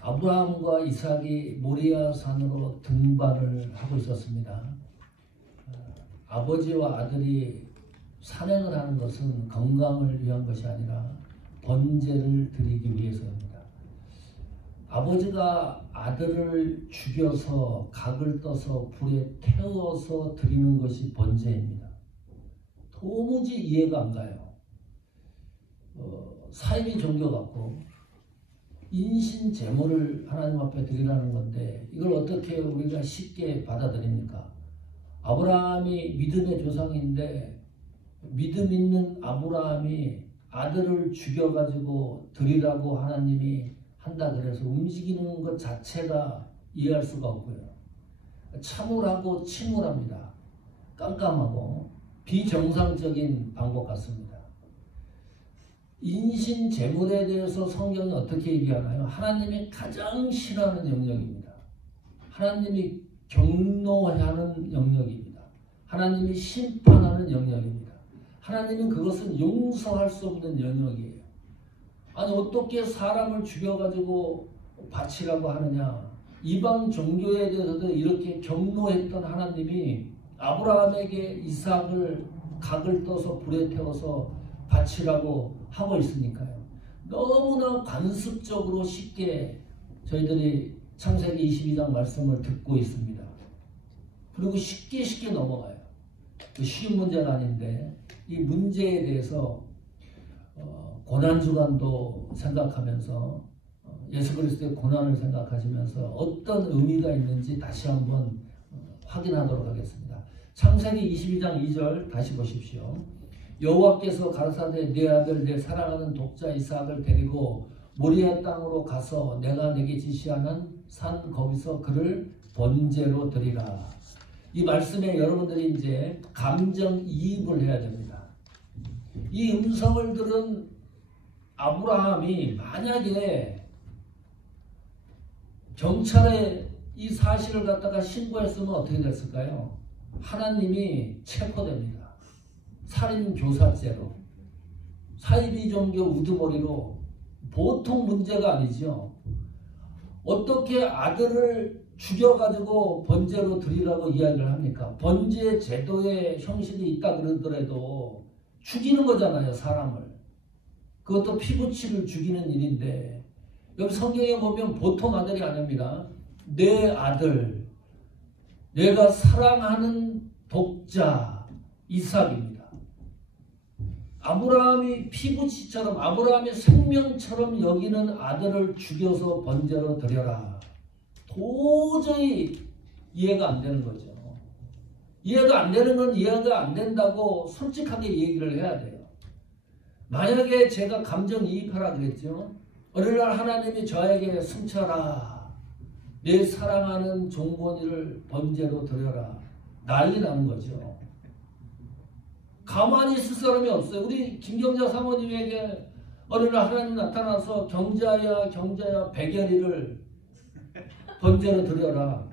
아브라함과 이삭이 모리아 산으로 등반을 하고 있었습니다. 아버지와 아들이 산행을 하는 것은 건강을 위한 것이 아니라 번제를 드리기 위해서입니다. 아버지가 아들을 죽여서 각을 떠서 불에 태워서 드리는 것이 번제입니다. 도무지 이해가 안 가요. 사이비 종교 같고 인신 제물을 하나님 앞에 드리라는 건데 이걸 어떻게 우리가 쉽게 받아들입니까? 아브라함이 믿음의 조상인데 믿음 있는 아브라함이 아들을 죽여가지고 드리라고 하나님이 한다 그래서 움직이는 것 자체가 이해할 수가 없고요. 참울하고 침울합니다. 깜깜하고 비정상적인 방법 같습니다. 인신 제물에 대해서 성경이 어떻게 얘기하나요? 하나님이 가장 싫어하는 영역입니다. 하나님이 경노하는 영역입니다. 하나님이 심판하는 영역입니다. 하나님은 그것은 용서할 수 없는 영역이에요. 아니 어떻게 사람을 죽여가지고 바치라고 하느냐. 이방 종교에 대해서도 이렇게 경노했던 하나님이 아브라함에게 이삭을 각을 떠서 불에 태워서 바치라고 하고 있으니까요. 너무나 관습적으로 쉽게 저희들이 창세기 22장 말씀을 듣고 있습니다. 그리고 쉽게 넘어가요. 쉬운 문제가 아닌데 이 문제에 대해서 고난주간도 생각하면서 예수 그리스도의 고난을 생각하시면서 어떤 의미가 있는지 다시 한번 확인하도록 하겠습니다. 창세기 22장 2절 다시 보십시오. 여호와께서 가라사대 내 아들 내 사랑하는 독자 이삭을 데리고 모리아 땅으로 가서 내가 내게 지시하는 산 거기서 그를 번제로 드리라. 이 말씀에 여러분들이 이제 감정이입을 해야 됩니다. 이 음성을 들은 아브라함이 만약에 경찰에 이 사실을 갖다가 신고했으면 어떻게 됐을까요? 하나님이 체포됩니다. 살인교사죄로, 사이비종교 우두머리로. 보통 문제가 아니죠. 어떻게 아들을 죽여가지고 번제로 드리라고 이야기를 합니까? 번제 제도의 형식이 있다 그러더라도 죽이는 거잖아요, 사람을. 그것도 피부치를 죽이는 일인데 여기 성경에 보면 보통 아들이 아닙니다. 내 아들, 내가 사랑하는 독자 이삭입니다. 아브라함이 피부치처럼 아브라함의 생명처럼 여기는 아들을 죽여서 번제로 드려라. 도저히 이해가 안 되는 거죠. 이해가 안 되는 건 이해가 안 된다고 솔직하게 얘기를 해야 돼요. 만약에 제가 감정이입하라 그랬죠. 어느 날 하나님이 저에게 승천아 내 사랑하는 종본이를 번제로 드려라. 난리 나는 거죠. 가만히 있을 사람이 없어요. 우리 김경자 사모님에게 어느 날 하나님 나타나서 경자야 백열이를 번제로 드려라.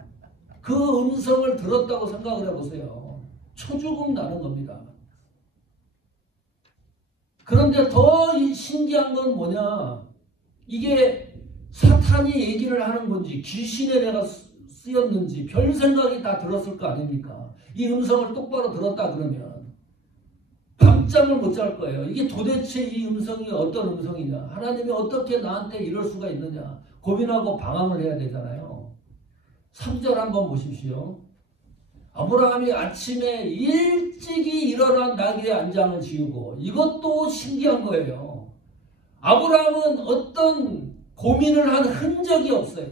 그 음성을 들었다고 생각을 해보세요. 초죽음 나는 겁니다. 그런데 더 신기한 건 뭐냐. 이게 사탄이 얘기를 하는 건지 귀신의 내가 쓰였는지 별 생각이 다 들었을 거 아닙니까? 이 음성을 똑바로 들었다 그러면 밤잠을 못 잘 거예요. 이게 도대체 이 음성이 어떤 음성이냐. 하나님이 어떻게 나한테 이럴 수가 있느냐. 고민하고 방황을 해야 되잖아요. 3절 한번 보십시오. 아브라함이 아침에 일찍이 일어나 나귀의 안장을 지우고 이것도 신기한 거예요. 아브라함은 어떤 고민을 한 흔적이 없어요.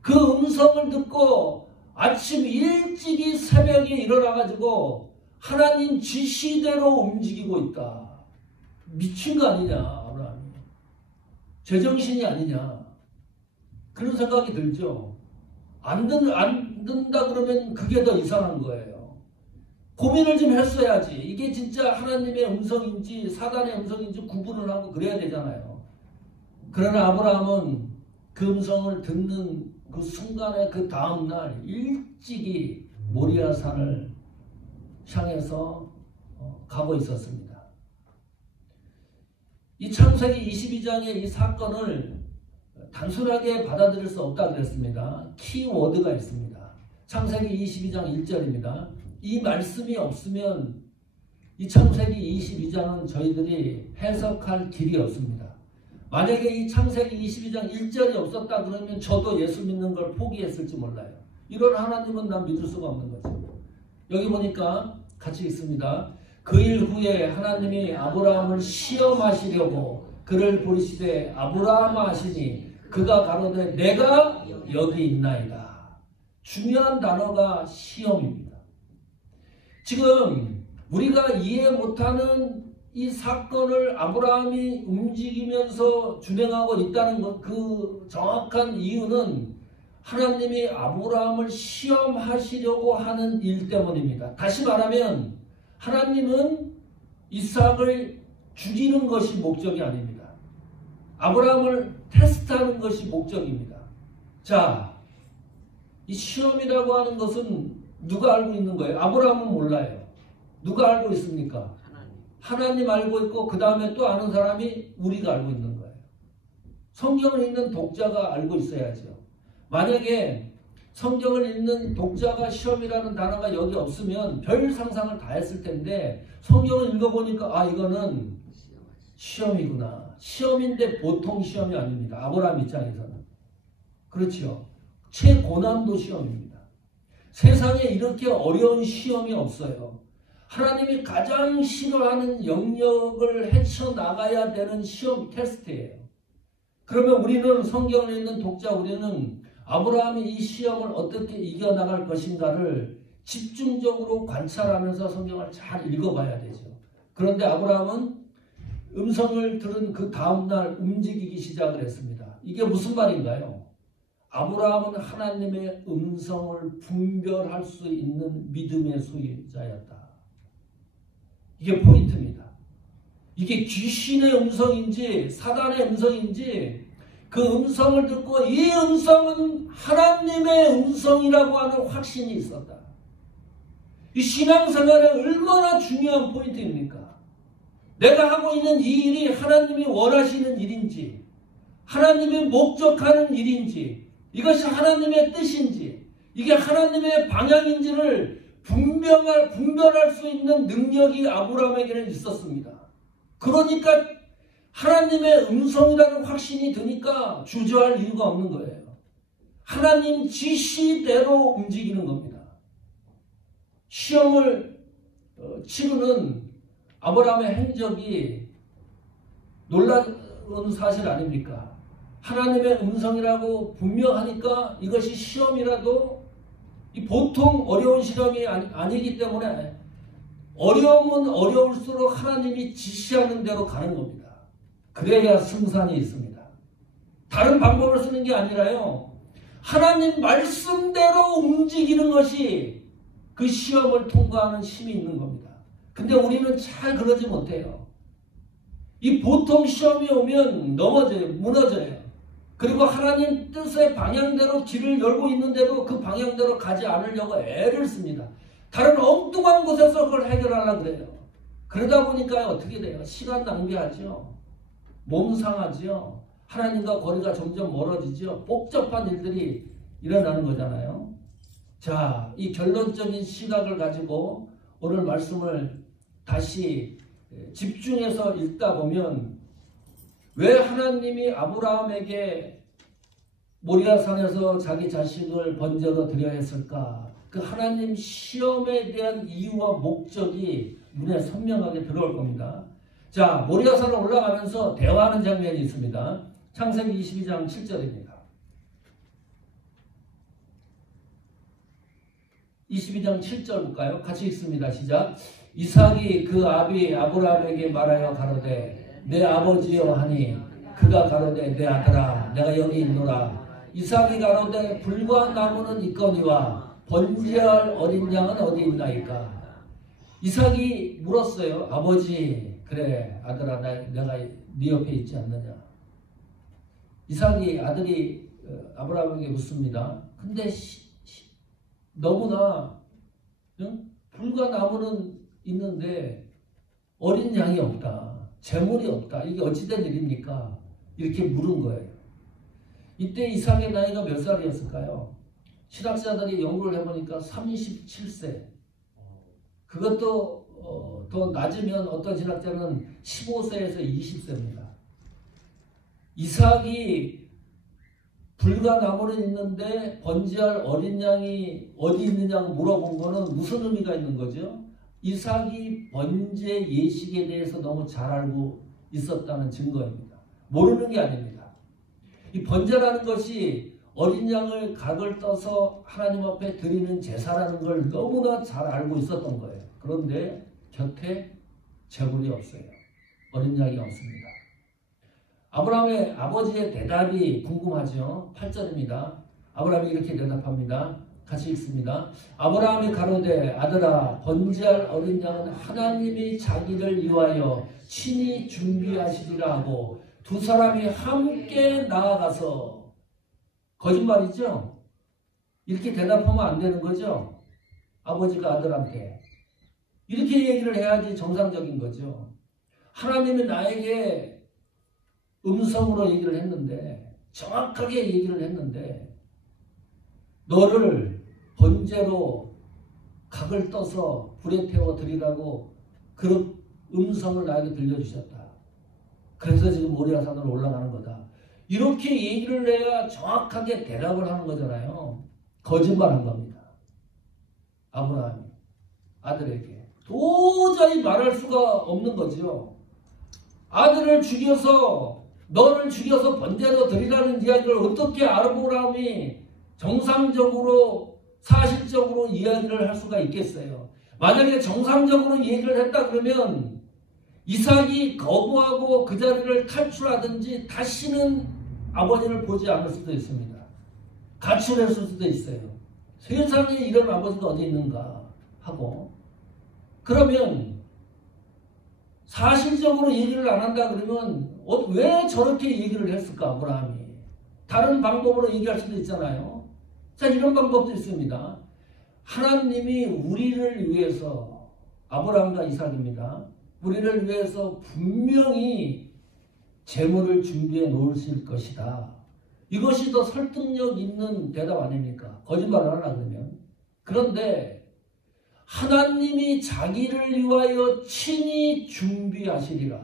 그 음성을 듣고 아침 일찍이 새벽에 일어나가지고 하나님 지시대로 움직이고 있다. 미친 거 아니냐 아브라함이. 제정신이 아니냐. 그런 생각이 들죠. 안 된다 그러면 그게 더 이상한 거예요. 고민을 좀 했어야지. 이게 진짜 하나님의 음성인지 사단의 음성인지 구분을 하고 그래야 되잖아요. 그러나 아브라함은 그 음성을 듣는 그 순간에 그 다음날 일찍이 모리아 산을 향해서 가고 있었습니다. 이 창세기 22장의 이 사건을 단순하게 받아들일 수 없다 그랬습니다. 키워드가 있습니다. 창세기 22장 1절입니다. 이 말씀이 없으면 이 창세기 22장은 저희들이 해석할 길이 없습니다. 만약에 이 창세기 22장 1절이 없었다 그러면 저도 예수 믿는 걸 포기했을지 몰라요. 이런 하나님은 난 믿을 수가 없는 거죠. 여기 보니까 같이 있습니다. 그 일 후에 하나님이 아브라함을 시험하시려고 그를 부르시되 아브라함아 하시니 그가 가로되 내가 여기 있나이다. 중요한 단어가 시험입니다. 지금 우리가 이해 못하는 이 사건을 아브라함이 움직이면서 준행하고 있다는 것, 그 정확한 이유는 하나님이 아브라함을 시험하시려고 하는 일 때문입니다. 다시 말하면 하나님은 이삭을 죽이는 것이 목적이 아닙니다. 아브라함을 테스트하는 것이 목적입니다. 자, 이 시험이라고 하는 것은 누가 알고 있는 거예요? 아브라함은 몰라요. 누가 알고 있습니까? 하나님 알고 있고 그 다음에 또 아는 사람이 우리가 알고 있는 거예요. 성경을 읽는 독자가 알고 있어야죠. 만약에 성경을 읽는 독자가 시험이라는 단어가 여기 없으면 별 상상을 다 했을 텐데 성경을 읽어보니까 아 이거는 시험이구나. 시험인데 보통 시험이 아닙니다. 아브라함 입장에서는. 그렇죠. 최고난도 시험입니다. 세상에 이렇게 어려운 시험이 없어요. 하나님이 가장 싫어하는 영역을 헤쳐나가야 되는 시험 테스트예요. 그러면 우리는 성경을 읽는 독자 우리는 아브라함이 이 시험을 어떻게 이겨나갈 것인가를 집중적으로 관찰하면서 성경을 잘 읽어봐야 되죠. 그런데 아브라함은 음성을 들은 그 다음날 움직이기 시작을 했습니다. 이게 무슨 말인가요? 아브라함은 하나님의 음성을 분별할 수 있는 믿음의 소유자였다. 이게 포인트입니다. 이게 귀신의 음성인지 사단의 음성인지 그 음성을 듣고 이 음성은 하나님의 음성이라고 하는 확신이 있었다. 이 신앙생활에 얼마나 중요한 포인트입니까? 내가 하고 있는 이 일이 하나님이 원하시는 일인지 하나님이 목적하는 일인지 이것이 하나님의 뜻인지 이게 하나님의 방향인지를 분별할 수 있는 능력이 아브라함에게는 있었습니다. 그러니까 하나님의 음성이라는 확신이 드니까 주저할 이유가 없는 거예요. 하나님 지시대로 움직이는 겁니다. 시험을 치르는 아브라함의 행적이 놀라운 사실 아닙니까? 하나님의 음성이라고 분명하니까 이것이 시험이라도 보통 어려운 시험이 아니기 때문에 어려움은 어려울수록 하나님이 지시하는 대로 가는 겁니다. 그래야 승산이 있습니다. 다른 방법을 쓰는 게 아니라요. 하나님 말씀대로 움직이는 것이 그 시험을 통과하는 힘이 있는 겁니다. 근데 우리는 잘 그러지 못해요. 이 보통 시험이 오면 넘어져요. 무너져요. 그리고 하나님 뜻의 방향대로 길을 열고 있는데도 그 방향대로 가지 않으려고 애를 씁니다. 다른 엉뚱한 곳에서 그걸 해결하려고 그래요. 그러다 보니까 어떻게 돼요? 시간 낭비하죠. 몸 상하죠. 하나님과 거리가 점점 멀어지죠. 복잡한 일들이 일어나는 거잖아요. 자, 이 결론적인 시각을 가지고 오늘 말씀을 다시 집중해서 읽다 보면 왜 하나님이 아브라함에게 모리아산에서 자기 자식을 번제로 드려야 했을까? 그 하나님 시험에 대한 이유와 목적이 눈에 선명하게 들어올 겁니다. 자, 모리아산을 올라가면서 대화하는 장면이 있습니다. 창세기 22장 7절입니다. 22장 7절 볼까요? 같이 읽습니다. 시작. 이삭이 그 아비 아브라함에게 말하여 가로되 내 아버지여 하니 그가 가로되 내 아들아 내가 여기 있노라. 이삭이 가로되 불과 나무는 있거니와 번제할 어린 양은 어디 있나이까. 이삭이 물었어요. 아버지 그래 아들아 내가 네 옆에 있지 않느냐. 이삭이 아들이 아브라함에게 묻습니다. 근데 너무나 불과 나무는 있는데 어린 양이 없다. 재물이 없다. 이게 어찌된 일입니까? 이렇게 물은 거예요. 이때 이삭의 나이가 몇 살이었을까요? 신학자들이 연구를 해보니까 37세. 그것도 더 낮으면 어떤 신학자는 15세에서 20세입니다. 이삭이 불과 나무는 있는데 번제할 어린 양이 어디 있느냐고 물어본 거는 무슨 의미가 있는 거죠? 이삭이 번제 예식에 대해서 너무 잘 알고 있었다는 증거입니다. 모르는 게 아닙니다. 이 번제라는 것이 어린 양을 각을 떠서 하나님 앞에 드리는 제사라는 걸 너무나 잘 알고 있었던 거예요. 그런데 곁에 제물이 없어요. 어린 양이 없습니다. 아브라함의 아버지의 대답이 궁금하죠. 8절입니다. 아브라함이 이렇게 대답합니다. 같이 읽습니다. 아브라함이 가로되 아들아 번제할 어린 양은 하나님이 자기를 위하여 친히 준비하시리라 하고 두 사람이 함께 나아가서 거짓말이죠? 이렇게 대답하면 안 되는 거죠? 아버지가 아들한테. 이렇게 얘기를 해야지 정상적인 거죠. 하나님이 나에게 음성으로 얘기를 했는데, 정확하게 얘기를 했는데, 너를 번제로 각을 떠서 불에 태워 드리라고 그 음성을 나에게 들려주셨다. 그래서 지금 모리아산으로 올라가는 거다. 이렇게 얘기를 해야 정확하게 대답을 하는 거잖아요. 거짓말한 겁니다. 아브라함이 아들에게 도저히 말할 수가 없는 거죠. 아들을 죽여서 너를 죽여서 번제로 드리라는 이야기를 어떻게 아브라함이 정상적으로 사실적으로 이야기를 할 수가 있겠어요. 만약에 정상적으로 얘기를 했다 그러면 이삭이 거부하고 그 자리를 탈출하든지 다시는 아버지를 보지 않을 수도 있습니다. 가출했을 수도 있어요. 세상에 이런 아버지가 어디 있는가 하고. 그러면 사실적으로 얘기를 안 한다 그러면 왜 저렇게 얘기를 했을까 아브라함이. 다른 방법으로 얘기할 수도 있잖아요. 자, 이런 방법도 있습니다. 하나님이 우리를 위해서, 아브라함과 이삭입니다. 우리를 위해서 분명히 재물을 준비해 놓으실 것이다. 이것이 더 설득력 있는 대답 아닙니까? 거짓말을 하나 그러면. 그런데 하나님이 자기를 위하여 친히 준비하시리라.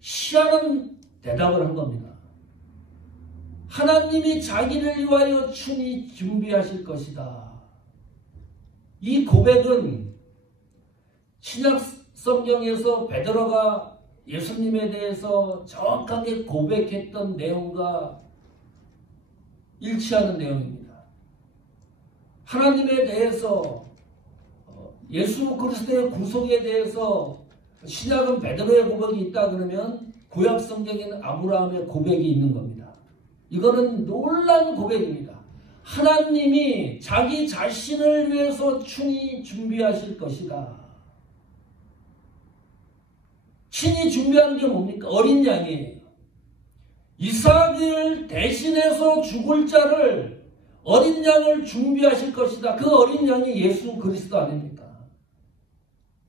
희한한 대답을 한 겁니다. 하나님이 자기를 위하여 친히 준비하실 것이다. 이 고백은 신약 성경에서 베드로가 예수님에 대해서 정확하게 고백했던 내용과 일치하는 내용입니다. 하나님에 대해서 예수 그리스도의 구속에 대해서 신약은 베드로의 고백이 있다 그러면 구약 성경에는 아브라함의 고백이 있는 겁니다. 이거는 놀라운 고백입니다. 하나님이 자기 자신을 위해서 친히 준비하실 것이다. 친히 준비하는 게 뭡니까? 어린 양이에요. 이삭을 대신해서 죽을 자를 어린 양을 준비하실 것이다. 그 어린 양이 예수 그리스도 아닙니까?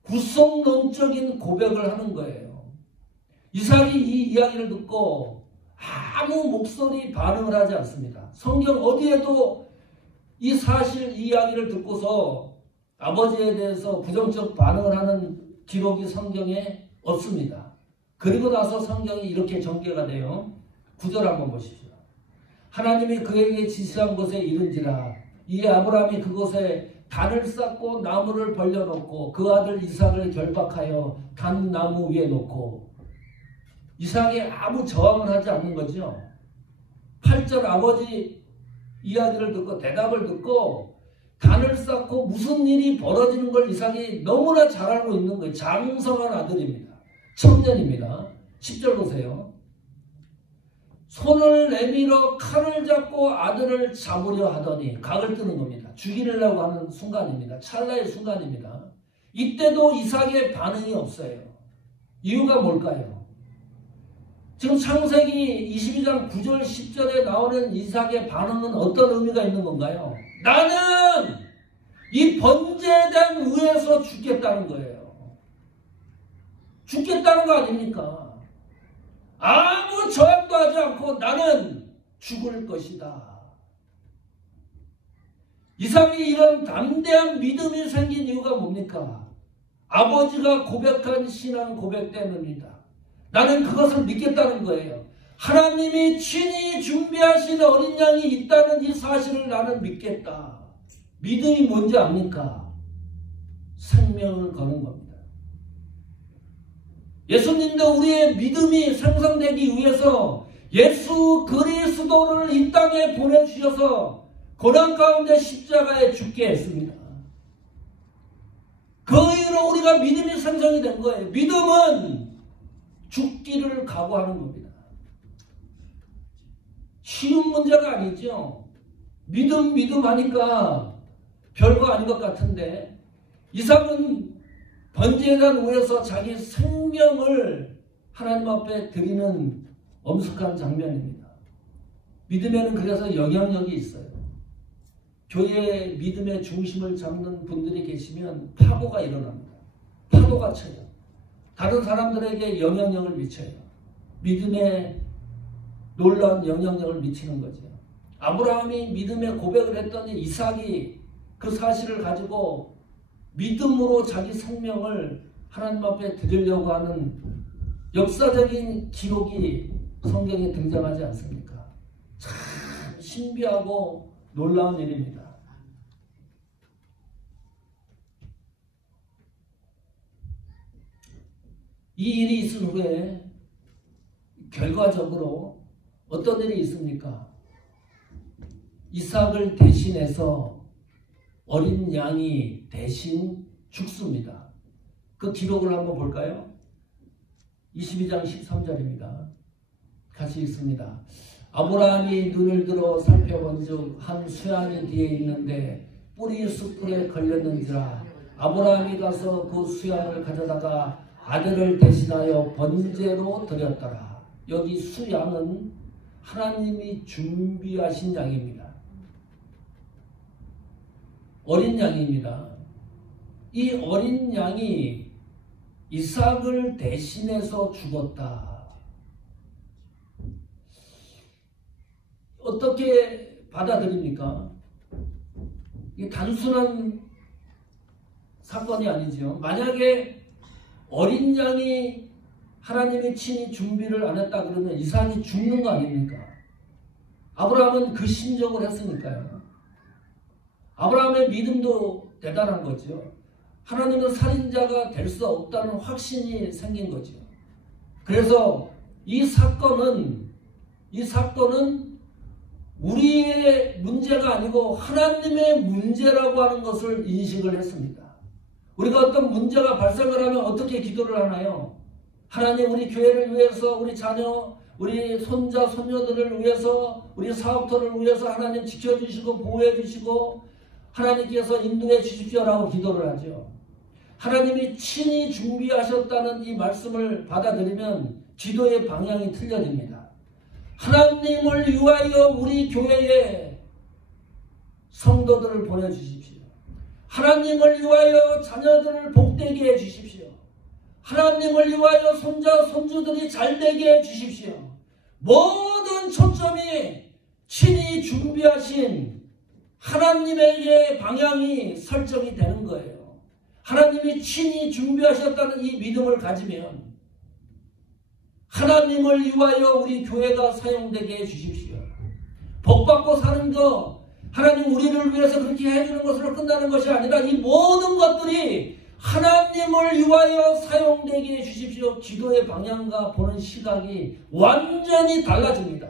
구속론적인 고백을 하는 거예요. 이삭이 이 이야기를 듣고 아무 목소리 반응을 하지 않습니다. 성경 어디에도 이 사실 이 이야기를 듣고서 아버지에 대해서 부정적 반응을 하는 기록이 성경에 없습니다. 그리고 나서 성경이 이렇게 전개가 돼요. 9절 한번 보십시오. 하나님이 그에게 지시한 곳에 이른지라 이에 아브라함이 그곳에 단을 쌓고 나무를 벌려놓고 그 아들 이삭을 결박하여 단 나무 위에 놓고. 이삭이 아무 저항을 하지 않는 거죠. 8절 아버지 이야기를 듣고 대답을 듣고 단을 쌓고 무슨 일이 벌어지는 걸 이삭이 너무나 잘 알고 있는 거예요. 장성한 아들입니다. 청년입니다. 10절 보세요. 손을 내밀어 칼을 잡고 아들을 잡으려 하더니 각을 뜨는 겁니다. 죽이려고 하는 순간입니다. 찰나의 순간입니다. 이때도 이삭의 반응이 없어요. 이유가 뭘까요? 지금 창세기 22장 9절 10절에 나오는 이삭의 반응은 어떤 의미가 있는 건가요? 나는 이 번제된 위에서 죽겠다는 거예요. 죽겠다는 거 아닙니까? 아무 저항도 하지 않고 나는 죽을 것이다. 이삭이 이런 담대한 믿음이 생긴 이유가 뭡니까? 아버지가 고백한 신앙 고백 때문입니다. 나는 그것을 믿겠다는 거예요. 하나님이 친히 준비하신 어린 양이 있다는 이 사실을 나는 믿겠다. 믿음이 뭔지 압니까? 생명을 거는 겁니다. 예수님도 우리의 믿음이 생성되기 위해서 예수 그리스도를 이 땅에 보내주셔서 고난 가운데 십자가에 죽게 했습니다. 그 이유로 우리가 믿음이 생성이 된 거예요. 믿음은 죽기를 각오하는 겁니다. 쉬운 문제가 아니죠. 믿음 하니까 별거 아닌 것 같은데 이삭은 번제단 위에서 자기 생명을 하나님 앞에 드리는 엄숙한 장면입니다. 믿음에는 그래서 영향력이 있어요. 교회의 믿음의 중심을 잡는 분들이 계시면 파고가 일어납니다. 파도가 쳐요. 다른 사람들에게 영향력을 미쳐요. 믿음에 놀라운 영향력을 미치는 거죠. 아브라함이 믿음의 고백을 했더니 이삭이 그 사실을 가지고 믿음으로 자기 생명을 하나님 앞에 드리려고 하는 역사적인 기록이 성경에 등장하지 않습니까? 참 신비하고 놀라운 일입니다. 이 일이 있은 후에 결과적으로 어떤 일이 있습니까? 이삭을 대신해서 어린 양이 대신 죽습니다. 그 기록을 한번 볼까요? 22장 13절입니다. 같이 읽습니다. 아브라함이 눈을 들어 살펴본즉 한 수양이 뒤에 있는데 뿔이 숯불에 걸렸는지라 아브라함이 가서 그 수양을 가져다가 아들을 대신하여 번제로 드렸더라. 여기 수양은 하나님이 준비하신 양입니다. 어린 양입니다. 이 어린 양이 이삭을 대신해서 죽었다. 어떻게 받아들입니까? 이게 단순한 사건이 아니죠. 만약에 어린 양이 하나님의 친히 준비를 안 했다 그러면 이삭이 죽는 거 아닙니까? 아브라함은 그 심정을 했으니까요. 아브라함의 믿음도 대단한 거죠. 하나님은 살인자가 될 수 없다는 확신이 생긴 거죠. 그래서 이 사건은 우리의 문제가 아니고 하나님의 문제라고 하는 것을 인식을 했습니다. 우리가 어떤 문제가 발생을 하면 어떻게 기도를 하나요? 하나님 우리 교회를 위해서 우리 자녀 우리 손자 손녀들을 위해서 우리 사업터를 위해서 하나님 지켜주시고 보호해 주시고 하나님께서 인도해 주십시오라고 기도를 하죠. 하나님이 친히 준비하셨다는 이 말씀을 받아들이면 기도의 방향이 틀려집니다. 하나님을 위하여 우리 교회에 성도들을 보내주십시오. 하나님을 위하여 자녀들을 복되게 해주십시오. 하나님을 위하여 손자 손주들이 잘되게 해주십시오. 모든 초점이 친히 준비하신 하나님에게 방향이 설정이 되는 거예요. 하나님이 친히 준비하셨다는 이 믿음을 가지면 하나님을 위하여 우리 교회가 사용되게 해주십시오. 복받고 사는 거 하나님 우리를 위해서 그렇게 해주는 것으로 끝나는 것이 아니라 이 모든 것들이 하나님을 위하여 사용되게 해주십시오. 기도의 방향과 보는 시각이 완전히 달라집니다.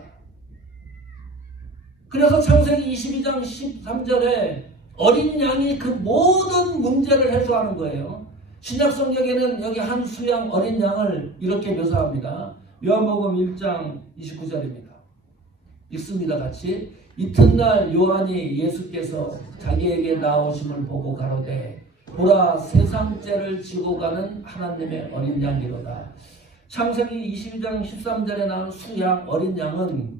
그래서 창세기 22장 13절에 어린 양이 그 모든 문제를 해소하는 거예요. 신약 성경에는 여기 한 수양 어린 양을 이렇게 묘사합니다. 요한복음 1장 29절입니다. 읽습니다. 같이. 이튿날 요한이 예수께서 자기에게 나오심을 보고 가로되 보라 세상죄를 지고 가는 하나님의 어린 양이로다. 창세기 22장 13절에 나온 수양 어린 양은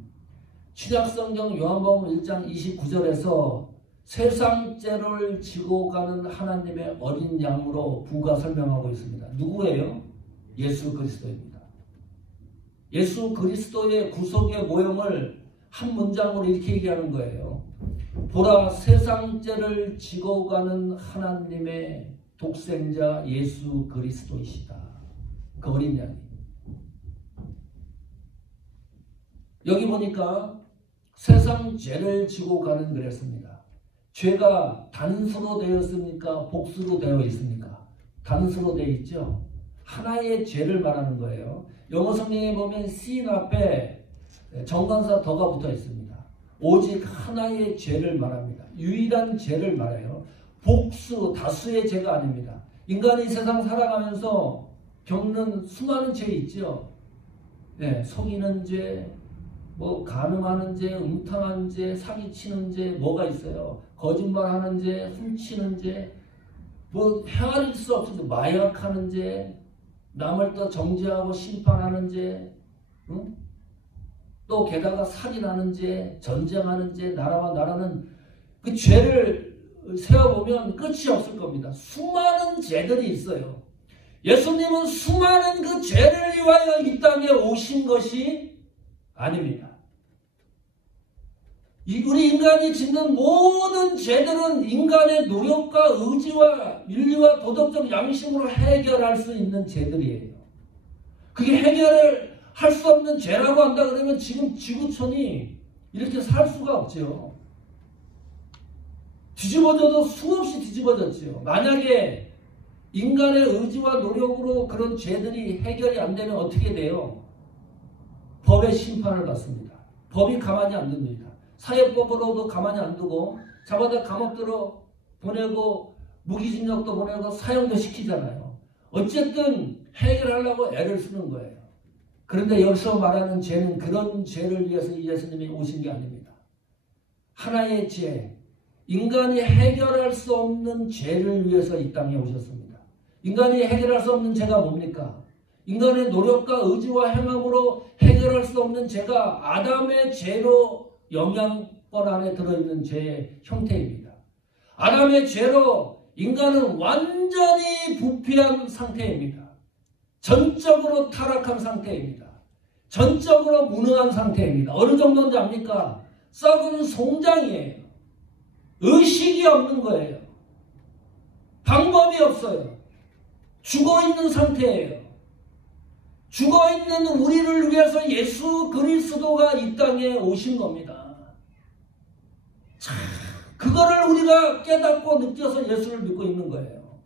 신약성경 요한복음 1장 29절에서 세상죄를 지고 가는 하나님의 어린 양으로 부가 설명하고 있습니다. 누구예요? 예수 그리스도입니다. 예수 그리스도의 구속의 모형을 한 문장으로 이렇게 얘기하는 거예요. 보라, 세상 죄를 지고 가는 하나님의 독생자 예수 그리스도이시다. 그 어린 양이. 여기 보니까 세상 죄를 지고 가는 그랬습니다. 죄가 단수로 되었습니까? 복수로 되어 있습니까? 단수로 되어 있죠. 하나의 죄를 말하는 거예요. 영어 성경에 보면 sin 앞에 정관사 더가 붙어 있습니다. 오직 하나의 죄를 말합니다. 유일한 죄를 말해요. 복수, 다수의 죄가 아닙니다. 인간이 세상 살아가면서 겪는 수많은 죄 있죠. 네, 속이는 죄, 뭐 간음하는 죄, 음탕한 죄, 사기치는 죄, 뭐가 있어요. 거짓말하는 죄, 훔치는 죄, 뭐 헤아릴 수 없어서 마약하는 죄, 남을 또 정죄하고 심판하는 죄, 응? 또 게다가 살인하는 죄, 전쟁하는 죄, 나라와 나라는 그 죄를 세어보면 끝이 없을 겁니다. 수많은 죄들이 있어요. 예수님은 수많은 그 죄를 위하여 이 땅에 오신 것이 아닙니다. 우리 인간이 짓는 모든 죄들은 인간의 노력과 의지와 윤리와 도덕적 양심으로 해결할 수 있는 죄들이에요. 그게 해결을 할 수 없는 죄라고 한다 그러면 지금 지구촌이 이렇게 살 수가 없죠. 뒤집어져도 수없이 뒤집어졌죠. 만약에 인간의 의지와 노력으로 그런 죄들이 해결이 안 되면 어떻게 돼요? 법의 심판을 받습니다. 법이 가만히 안 둡니다. 사회법으로도 가만히 안 두고 잡아다 감옥으로 보내고 무기징역도 보내고 사형도 시키잖아요. 어쨌든 해결하려고 애를 쓰는 거예요. 그런데 여기서 말하는 죄는 그런 죄를 위해서 예수님이 오신 게 아닙니다. 하나의 죄, 인간이 해결할 수 없는 죄를 위해서 이 땅에 오셨습니다. 인간이 해결할 수 없는 죄가 뭡니까? 인간의 노력과 의지와 행함으로 해결할 수 없는 죄가 아담의 죄로 영향권 안에 들어있는 죄의 형태입니다. 아담의 죄로 인간은 완전히 부패한 상태입니다. 전적으로 타락한 상태입니다. 전적으로 무능한 상태입니다. 어느 정도인지 압니까? 썩은 송장이에요. 의식이 없는 거예요. 방법이 없어요. 죽어있는 상태예요. 죽어있는 우리를 위해서 예수 그리스도가 이 땅에 오신 겁니다. 참, 그거를 우리가 깨닫고 느껴서 예수를 믿고 있는 거예요.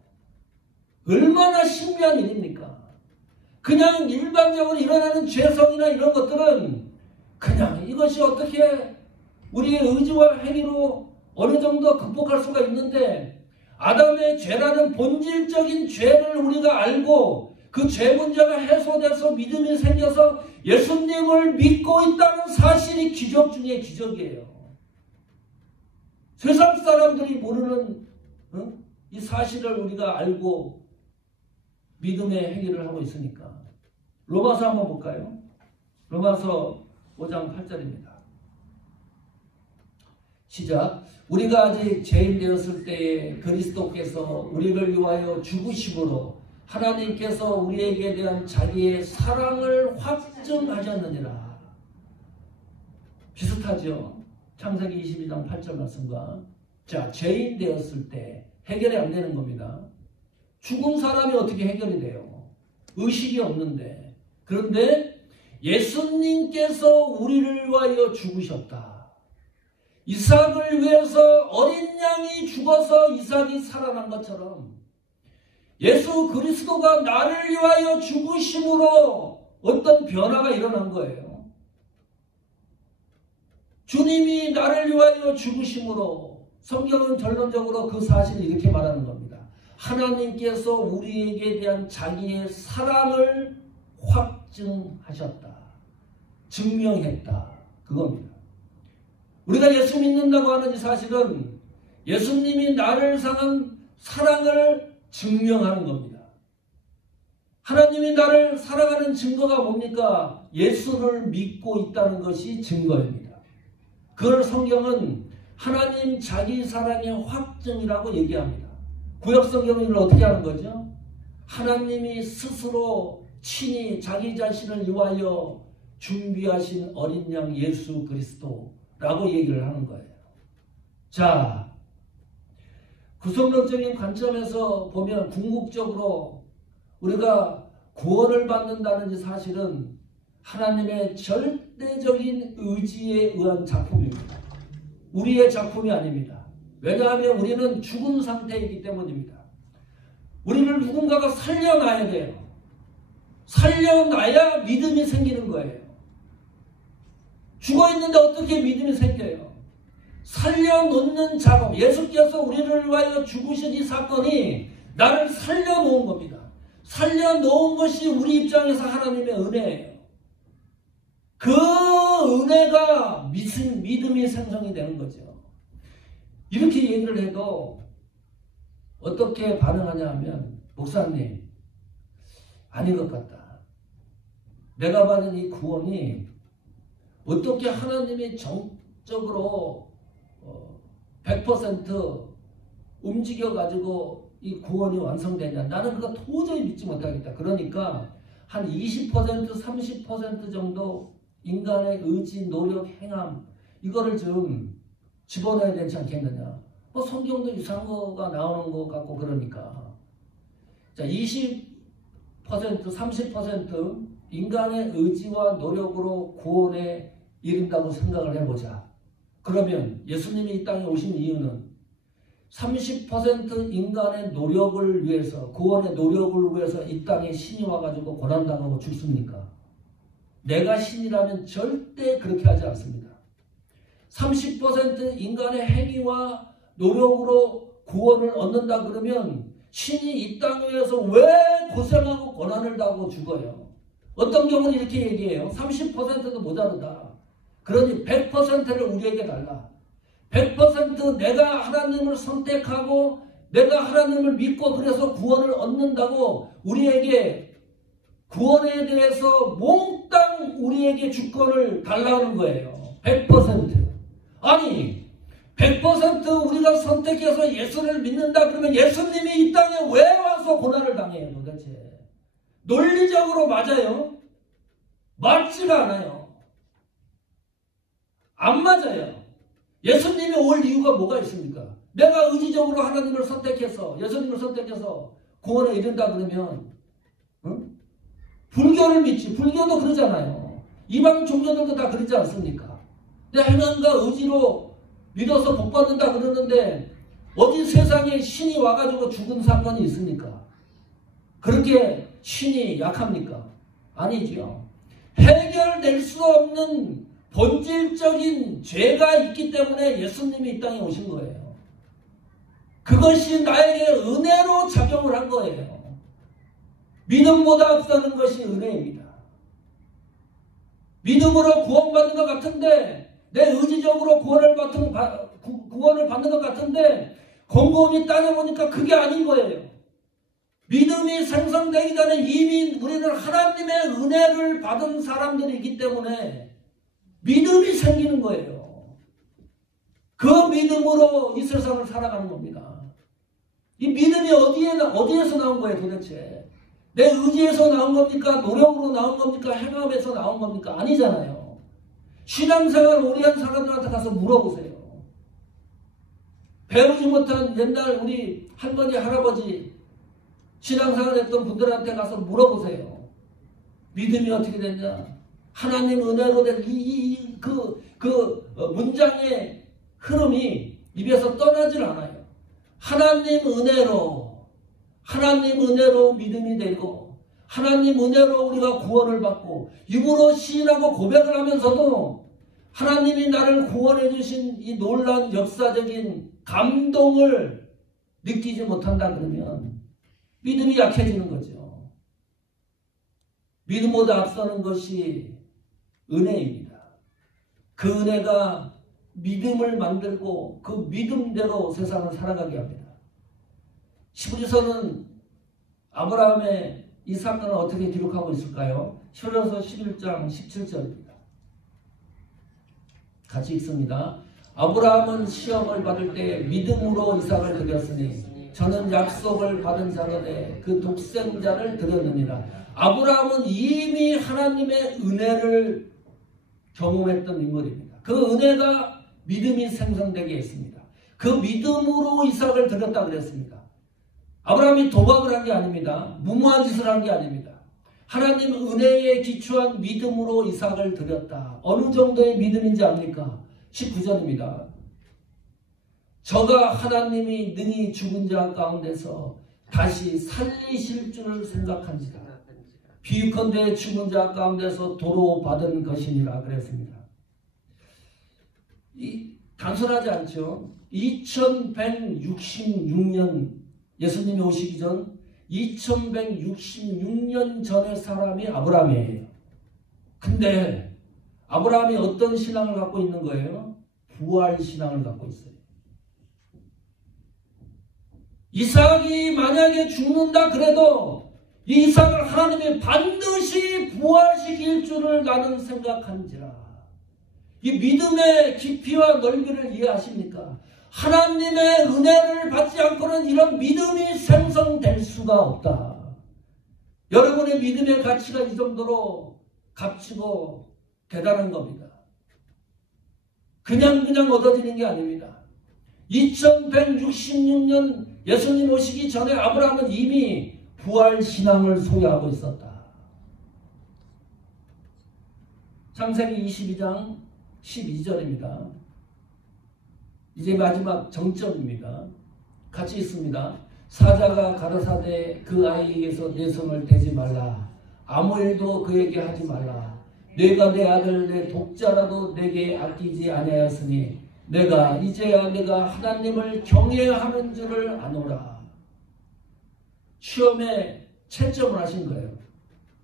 얼마나 신비한 일입니까? 그냥 일반적으로 일어나는 죄성이나 이런 것들은 그냥 이것이 어떻게 우리의 의지와 행위로 어느 정도 극복할 수가 있는데, 아담의 죄라는 본질적인 죄를 우리가 알고 그 죄 문제가 해소돼서 믿음이 생겨서 예수님을 믿고 있다는 사실이 기적 중에 기적이에요. 세상 사람들이 모르는 이 사실을 우리가 알고 믿음의 행위를 하고 있으니까. 로마서 한번 볼까요? 로마서 5장 8절입니다. 시작. 우리가 아직 죄인 되었을 때에 그리스도께서 우리를 위하여 죽으심으로 하나님께서 우리에게 대한 자기의 사랑을 확증하셨느니라. 비슷하죠? 창세기 22장 8절 말씀과. 자, 죄인 되었을 때 해결이 안 되는 겁니다. 죽은 사람이 어떻게 해결이 돼요? 의식이 없는데. 그런데 예수님께서 우리를 위하여 죽으셨다. 이삭을 위해서 어린 양이 죽어서 이삭이 살아난 것처럼 예수 그리스도가 나를 위하여 죽으심으로 어떤 변화가 일어난 거예요. 주님이 나를 위하여 죽으심으로, 성경은 결론적으로 그 사실을 이렇게 말하는 겁니다. 하나님께서 우리에게 대한 자기의 사랑을 확증하셨다. 증명했다. 그겁니다. 우리가 예수 믿는다고 하는 이 사실은 예수님이 나를 향한 사랑을 증명하는 겁니다. 하나님이 나를 사랑하는 증거가 뭡니까? 예수를 믿고 있다는 것이 증거입니다. 그걸 성경은 하나님 자기 사랑의 확증이라고 얘기합니다. 구약성경은 이걸 어떻게 하는 거죠? 하나님이 스스로 친히 자기 자신을 위하여 준비하신 어린 양 예수 그리스도라고 얘기를 하는 거예요. 자, 구속론적인 관점에서 보면 궁극적으로 우리가 구원을 받는다는 사실은 하나님의 절대적인 의지에 의한 작품입니다. 우리의 작품이 아닙니다. 왜냐하면 우리는 죽은 상태이기 때문입니다. 우리를 누군가가 살려놔야 돼요. 살려놔야 믿음이 생기는 거예요. 죽어있는데 어떻게 믿음이 생겨요? 살려놓는 작업, 예수께서 우리를 위하여 죽으신 이 사건이 나를 살려놓은 겁니다. 살려놓은 것이 우리 입장에서 하나님의 은혜예요. 그 은혜가 믿음이 생성이 되는 거죠. 이렇게 얘기를 해도 어떻게 반응하냐 하면, 목사님, 아닌 것 같다. 내가 받은 이 구원이 어떻게 하나님이 정적으로 100% 움직여가지고 이 구원이 완성되냐. 나는 그거 도저히 믿지 못하겠다. 그러니까 한 20%, 30% 정도 인간의 의지, 노력, 행함 이거를 좀 집어넣어야 되지 않겠느냐. 성경도 이상한 거가 나오는 것 같고 그러니까. 자, 20%, 30% 인간의 의지와 노력으로 구원에 이른다고 생각을 해보자. 그러면 예수님이 이 땅에 오신 이유는 30% 인간의 노력을 위해서, 구원의 노력을 위해서 이 땅에 신이 와가지고 고난당하고 죽습니까? 내가 신이라면 절대 그렇게 하지 않습니다. 30% 인간의 행위와 노력으로 구원을 얻는다 그러면 신이 이 땅 위에서 왜 고생하고 고난을 당하고 죽어요? 어떤 경우는 이렇게 얘기해요. 30%도 모자르다. 그러니 100%를 우리에게 달라. 100% 내가 하나님을 선택하고 내가 하나님을 믿고 그래서 구원을 얻는다고 우리에게 구원에 대해서 몽땅 우리에게 주권을 달라는 거예요. 100%. 아니 100% 우리가 선택해서 예수를 믿는다 그러면 예수님이 이 땅에 왜 와서 고난을 당해요 도대체? 논리적으로 맞아요? 맞지가 않아요. 안 맞아요. 예수님이 올 이유가 뭐가 있습니까? 내가 의지적으로 하나님을 선택해서 예수님을 선택해서 구원에 이른다 그러면 불교를 믿지. 불교도 그러잖아요. 이방 종교들도 다 그러지 않습니까? 내 행함과 의지로 믿어서 복받는다 그러는데 어디 세상에 신이 와가지고 죽은 사건이 있습니까? 그렇게 신이 약합니까? 아니지요. 해결될 수 없는 본질적인 죄가 있기 때문에 예수님이 이 땅에 오신 거예요. 그것이 나에게 은혜로 작용을 한 거예요. 믿음보다 앞서는 것이 은혜입니다. 믿음으로 구원받는 것 같은데 내 의지적으로 구원을 받는 것 같은데 곰곰이 따져보니까 그게 아닌 거예요. 믿음이 생성되기 전에 이미 우리는 하나님의 은혜를 받은 사람들이기 때문에 믿음이 생기는 거예요. 그 믿음으로 이 세상을 살아가는 겁니다. 이 믿음이 어디에서 나온 거예요 도대체? 내 의지에서 나온 겁니까? 노력으로 나온 겁니까? 행함에서 나온 겁니까? 아니잖아요. 신앙생활 오래 한 사람들한테 가서 물어보세요. 배우지 못한 옛날 우리 할머니, 할아버지 신앙생활 했던 분들한테 가서 물어보세요. 믿음이 어떻게 됐냐? 하나님 은혜로 된 문장의 흐름이 입에서 떠나질 않아요. 하나님 은혜로 믿음이 되고 하나님 은혜로 우리가 구원을 받고 입으로 시인하고 고백을 하면서도 하나님이 나를 구원해 주신 이 놀라운 역사적인 감동을 느끼지 못한다 그러면 믿음이 약해지는 거죠. 믿음보다 앞서는 것이 은혜입니다. 그 은혜가 믿음을 만들고 그 믿음대로 세상을 살아가게 합니다. 히브리서는 아브라함의 이 사건을 어떻게 기록하고 있을까요? 히브리서 11장 17절입니다. 같이 읽습니다. 아브라함은 시험을 받을 때 믿음으로 이삭을 드렸으니 저는 약속을 받은 자간에 그 독생자를 드렸느니라. 아브라함은 이미 하나님의 은혜를 경험했던 인물입니다. 그 은혜가 믿음이 생성되게 했습니다. 그 믿음으로 이삭을 드렸다 그랬습니다. 아브라함이 도박을 한 게 아닙니다. 무모한 짓을 한 게 아닙니다. 하나님 은혜에 기초한 믿음으로 이삭을 드렸다. 어느 정도의 믿음인지 압니까? 19절입니다. 저가 하나님이 능히 죽은 자 가운데서 다시 살리실 줄을 생각한지라. 비유컨대 죽은 자 가운데서 도로 받은 것이니라 그랬습니다. 단순하지 않죠. 2166년 예수님이 오시기 전 2166년 전의 사람이 아브라함이에요. 근데 아브라함이 어떤 신앙을 갖고 있는 거예요? 부활 신앙을 갖고 있어요. 이삭이 만약에 죽는다 그래도 이 이삭을 하나님이 반드시 부활시킬 줄을 나는 생각한지라. 이 믿음의 깊이와 넓이를 이해하십니까? 하나님의 은혜를 받지 않고는 이런 믿음이 생성될 수가 없다. 여러분의 믿음의 가치가 이 정도로 값지고 대단한 겁니다. 그냥 얻어지는 게 아닙니다. 2166년 예수님 오시기 전에 아브라함은 이미 부활신앙을 소유하고 있었다. 창세기 22장 12절입니다. 이제 마지막 정점입니다. 같이 있습니다. 사자가 가라사대 그 아이에게서 내 손을 대지 말라. 아무 일도 그에게 하지 말라. 내가 내 아들 내 독자라도 내게 아끼지 아니하였으니 내가 이제야 내가 하나님을 경외하는 줄을 아노라. 시험에 채점을 하신 거예요.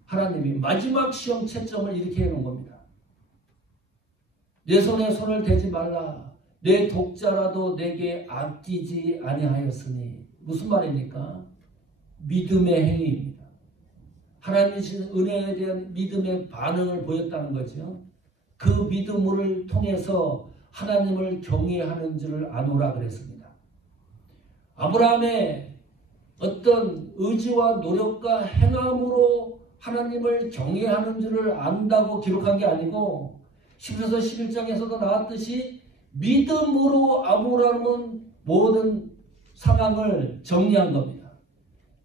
하나님이 마지막 시험 채점을 이렇게 해놓은 겁니다. 내 손에 손을 대지 말라. 내 독자라도 내게 아끼지 아니하였으니. 무슨 말입니까? 믿음의 행위입니다. 하나님이 주신 은혜에 대한 믿음의 반응을 보였다는 거죠. 그 믿음을 통해서 하나님을 경외하는 줄을 아노라 그랬습니다. 아브라함의 어떤 의지와 노력과 행함으로 하나님을 경외하는 줄을 안다고 기록한 게 아니고 10에서 11장에서도 나왔듯이 믿음으로 아브라함은 모든 상황을 정리한 겁니다.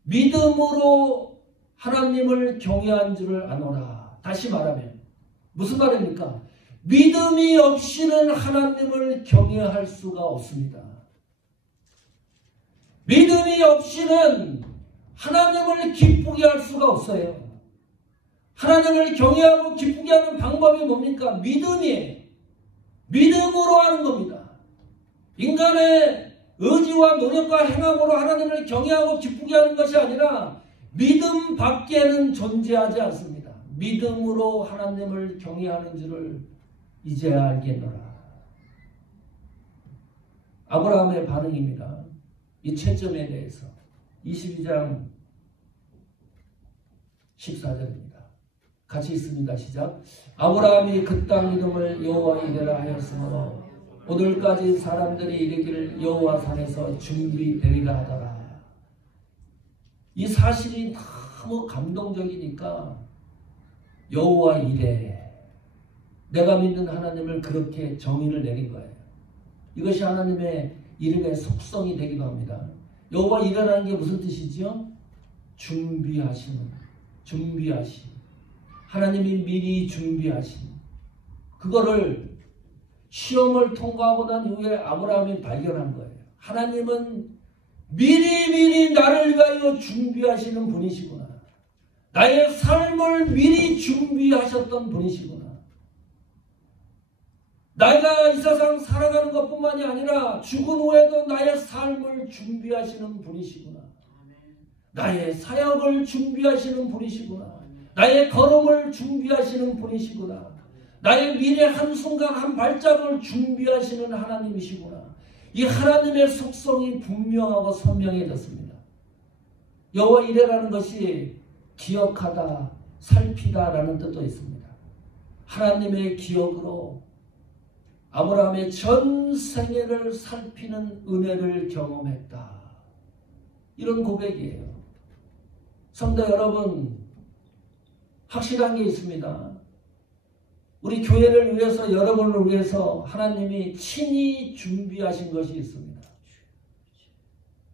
믿음으로 하나님을 경외한 줄을 아노라. 다시 말하면 무슨 말입니까? 믿음이 없이는 하나님을 경외할 수가 없습니다. 믿음이 없이는 하나님을 기쁘게 할 수가 없어요. 하나님을 경외하고 기쁘게 하는 방법이 뭡니까? 믿음이에요. 믿음으로 하는 겁니다. 인간의 의지와 노력과 행함으로 하나님을 경외하고 기쁘게 하는 것이 아니라 믿음 밖에는 존재하지 않습니다. 믿음으로 하나님을 경외하는 줄을 이제야 알겠노라. 아브라함의 반응입니다. 이 채점에 대해서 22장 14절입니다. 같이 있습니다. 시작. 아브라함이 그 땅 이름을 여호와 이레라 하였으므로 오늘까지 사람들이 이르기를 여호와 산에서 준비되리라 하더라. 이 사실이 너무 감동적이니까 여호와 이레, 내가 믿는 하나님을 그렇게 정의를 내린 거예요. 이것이 하나님의 이름의 속성이 되기도 합니다. 여호와 이레라는 게 무슨 뜻이죠? 준비하시는, 준비하심. 하나님이 미리 준비하신 그거를 시험을 통과하고 난 이후에 아브라함이 발견한 거예요. 하나님은 미리 나를 위하여 준비하시는 분이시구나. 나의 삶을 미리 준비하셨던 분이시구나. 내가 이 세상 살아가는 것뿐만이 아니라 죽은 후에도 나의 삶을 준비하시는 분이시구나. 나의 사역을 준비하시는 분이시구나. 나의 걸음을 준비하시는 분이시구나. 나의 미래 한순간 한 발짝을 준비하시는 하나님이시구나. 이 하나님의 속성이 분명하고 선명해졌습니다. 여호와 이레라는 것이 기억하다, 살피다라는 뜻도 있습니다. 하나님의 기억으로 아브라함의 전 생애를 살피는 은혜를 경험했다. 이런 고백이에요. 성도 여러분, 확실한 게 있습니다. 우리 교회를 위해서, 여러분을 위해서 하나님이 친히 준비하신 것이 있습니다.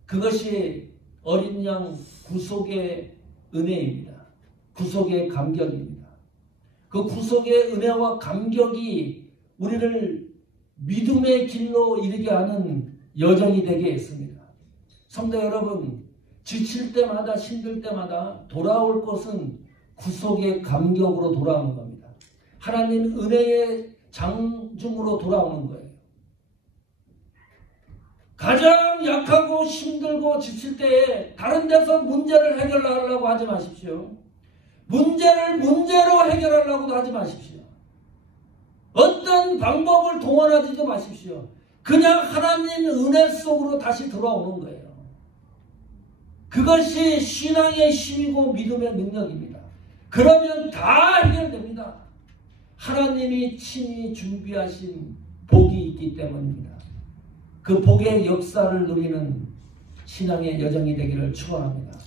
그것이 어린 양 구속의 은혜입니다. 구속의 감격입니다. 그 구속의 은혜와 감격이 우리를 믿음의 길로 이르게 하는 여정이 되게 했습니다. 성도 여러분, 지칠 때마다, 힘들 때마다 돌아올 것은 구속의 감격으로 돌아오는 겁니다. 하나님 은혜의 장중으로 돌아오는 거예요. 가장 약하고 힘들고 지칠 때에 다른 데서 문제를 해결하려고 하지 마십시오. 문제를 문제로 해결하려고도 하지 마십시오. 어떤 방법을 동원하지도 마십시오. 그냥 하나님 은혜 속으로 다시 돌아오는 거예요. 그것이 신앙의 힘이고 믿음의 능력입니다. 그러면 다 해결됩니다. 하나님이 친히 준비하신 복이 있기 때문입니다. 그 복의 역사를 누리는 신앙의 여정이 되기를 축원합니다.